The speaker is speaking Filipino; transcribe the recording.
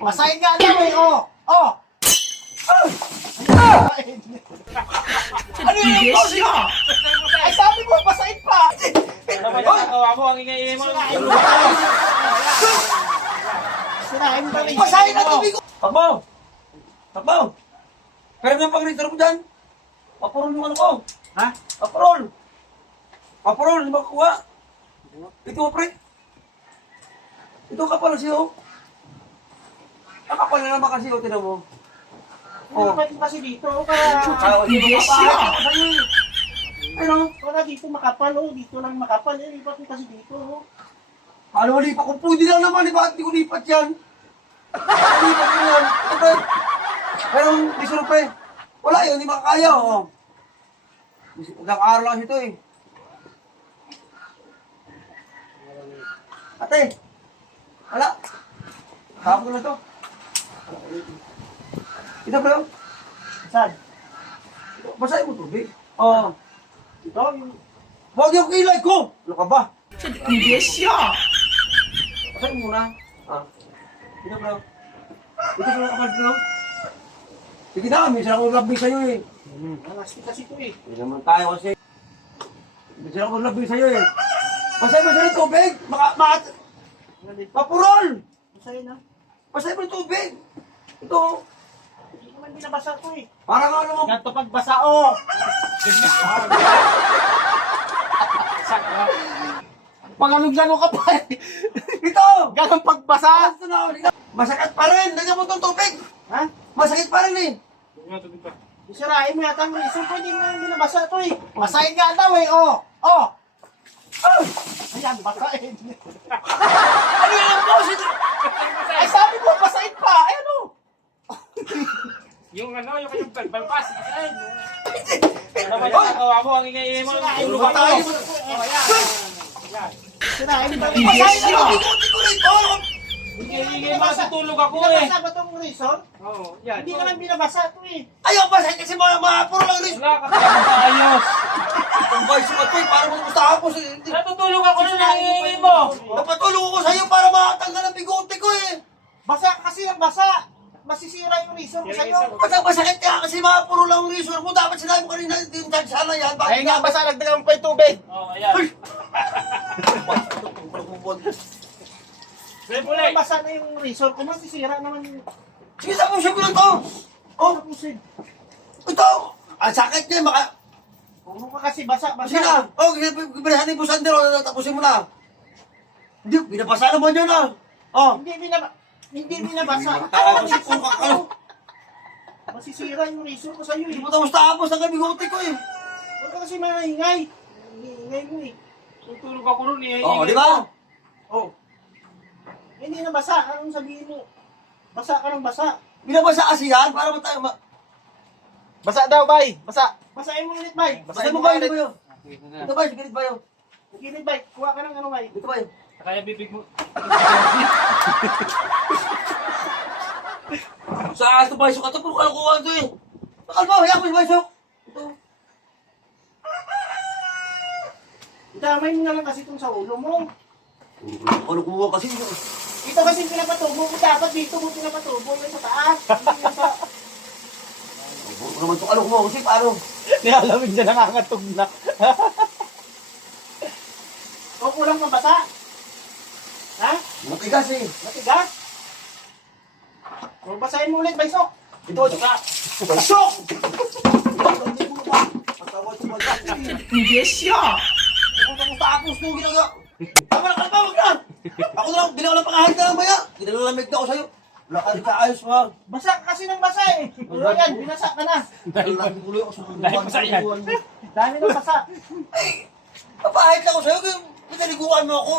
Basahin nga daw eh, oh! Oh! Ano yung ito siya? Ay, sabi mo, basahin pa! Ano ba yung nagawa mo? Ang ingay mo. Sirahin mo rin. Basahin na tubig ko! Takbo! Takbo! Pero ng pag-reader mo dyan. Paparol yung ano ko. Ha? Paparol! Paparol, di ba kuha? Ito pre. Ito kapal siyo. Nakapal na naman kasi o, tinan mo. Oh. Kasi dito, kaya... Yes, siya! Ano? Wala dito makapal, oh. Dito lang makapal, eh. Lipat mo kasi dito, oh. Ano, lipat ko? Pwede lang naman, di ba? Hindi ko lipat yan. Lipat ko yan. Ito, pre. Pero, bisuro, pre. Wala yun, hindi makakaya, oh. Ilang araw lang ito, eh. Ate. Wala. Tapos ko na ito. Ito, pre. Saan? Basahin mo tubig. Oo. Ito, yung... Huwag yung kilay ko! Ano ka ba? Yes, siya! Basahin mo muna. Ah. Ito, bro. Ito, bro. Kapal, bro. Sige na, minsan ako labi sa'yo eh. Nangastik kasi ito, eh. Hindi naman tayo kasi. Minsan ako labi sa'yo eh. Basahin mo sa'yo ng tubig! Mapurol! Basahin, ha? Basahin mo ng tubig! Ito. Hindi naman binabasa ito, eh. Parang ano mo. Ganito pagbasa, oh! Pangalog-lano ka pa, eh. Ito! Ganong pagbasa! Ito na, ito. Masakit pa rin! Lagyan mo itong tubig! Ha? Masakit pa rin eh! Isirahin mo yata ang reason ko, hindi mo binabasa ito, eh. Basahin nga daw, eh, oh! Oh! Oh! Ayan, basahin. Ano yung boss ito? Ay, sabi mo, basahin pa! Ay, ano? Yung ano, yung kanyang balbas. Ano ba yung nagawa mo? Ang ingay mo. Ano ba tayo? Sirahin mo. Basahin na tubig ko rito! Ingay mo. Tutulog ako eh. Binabasa ba itong reason? Oo, yan. Hindi naman binabasa ito, eh. Ayaw basahin kasi mga puro lang rin. Wala ka talaga sa ayos. Ang boys mo ito eh, parang gusto ako sa... Natutulog ako na ng ingay mo. Napatulong ko sa'yo para makatanggal ang bigote ko eh. Basa kasi ang basa. Masisira yung reason ko sa'yo. Ba't masakit ka kasi mga puro lang ang reason mo. Dapat sinabi mo kanina din dyan sana yan. Ay nga, basa. Nagdagan mo pa yung tubig. Oo, ayan. Sige, Kung pulay. basa na yung reason ko, masisira naman yung... Sige, tapusin ko lang to. Oh, Tapusin. ito. Ang sakit niya, maka... Huwag ka kasi basa. Sige na. Oh, binasan mo Sander. Tapusin mo na. Hindi, binabasa naman yun ah. Oh. Hindi binabasa. Tapos kung kakalo. Masisira yung reason ko sa'yo, eh. Hindi mo tapos ang bigote ko eh. Huwag ka kasi maingay. Ingay mo, eh. Tutulog ako nun eh. Oo, di ba? Oh. Hindi na basa. Anong sabihin mo? Basa ka ng basa. Binabasa kasi yan para tayo Basa daw, bay. Basa. Basahin mo ulit, bay. Basahin mo ba yun? Ito ba yun? Ganit ba yun? Gilid, bay. Kuha ka ng ano, bay. Ito ba yun? Kaya bibig mo. Sa ito ba yung sukat? Ito puro kalukuhan ito eh. Bakal ba? Hayaan mo si Baysok. Ito. Damay mo na lang kasi itong sa ulo mo. Kalukuhan kasi. Ito kasi pinapatubo mo. Dapat dito mo pinapatubo. Yung sa taas. Hindi yung sa... Ano naman ito kalukuhan kasi paano? Nilalamig na nangangatog na. O kulang mabasa? Ha? Matigas eh. Matigas? O basahin mo ulit, Baysok. Ito, saka. Baysok! Hindi mo ba? Matawad sa mga. Yes, siya. Kung tapos nung ginagawa. Tama na kalpa, wag na! Ako na lang, binaka lang pangahit na lang maya. Ginalalamig na ako sa'yo. Wala ka di ka ayos mga. Basa ka kasi ng basa eh. Pero yan, binasa ka na. Lalaki tuloy ako sa Dahil pa sa yan. Dami ng basa. Ay, napahit lang ako sa'yo. Pinaliguan mo ako.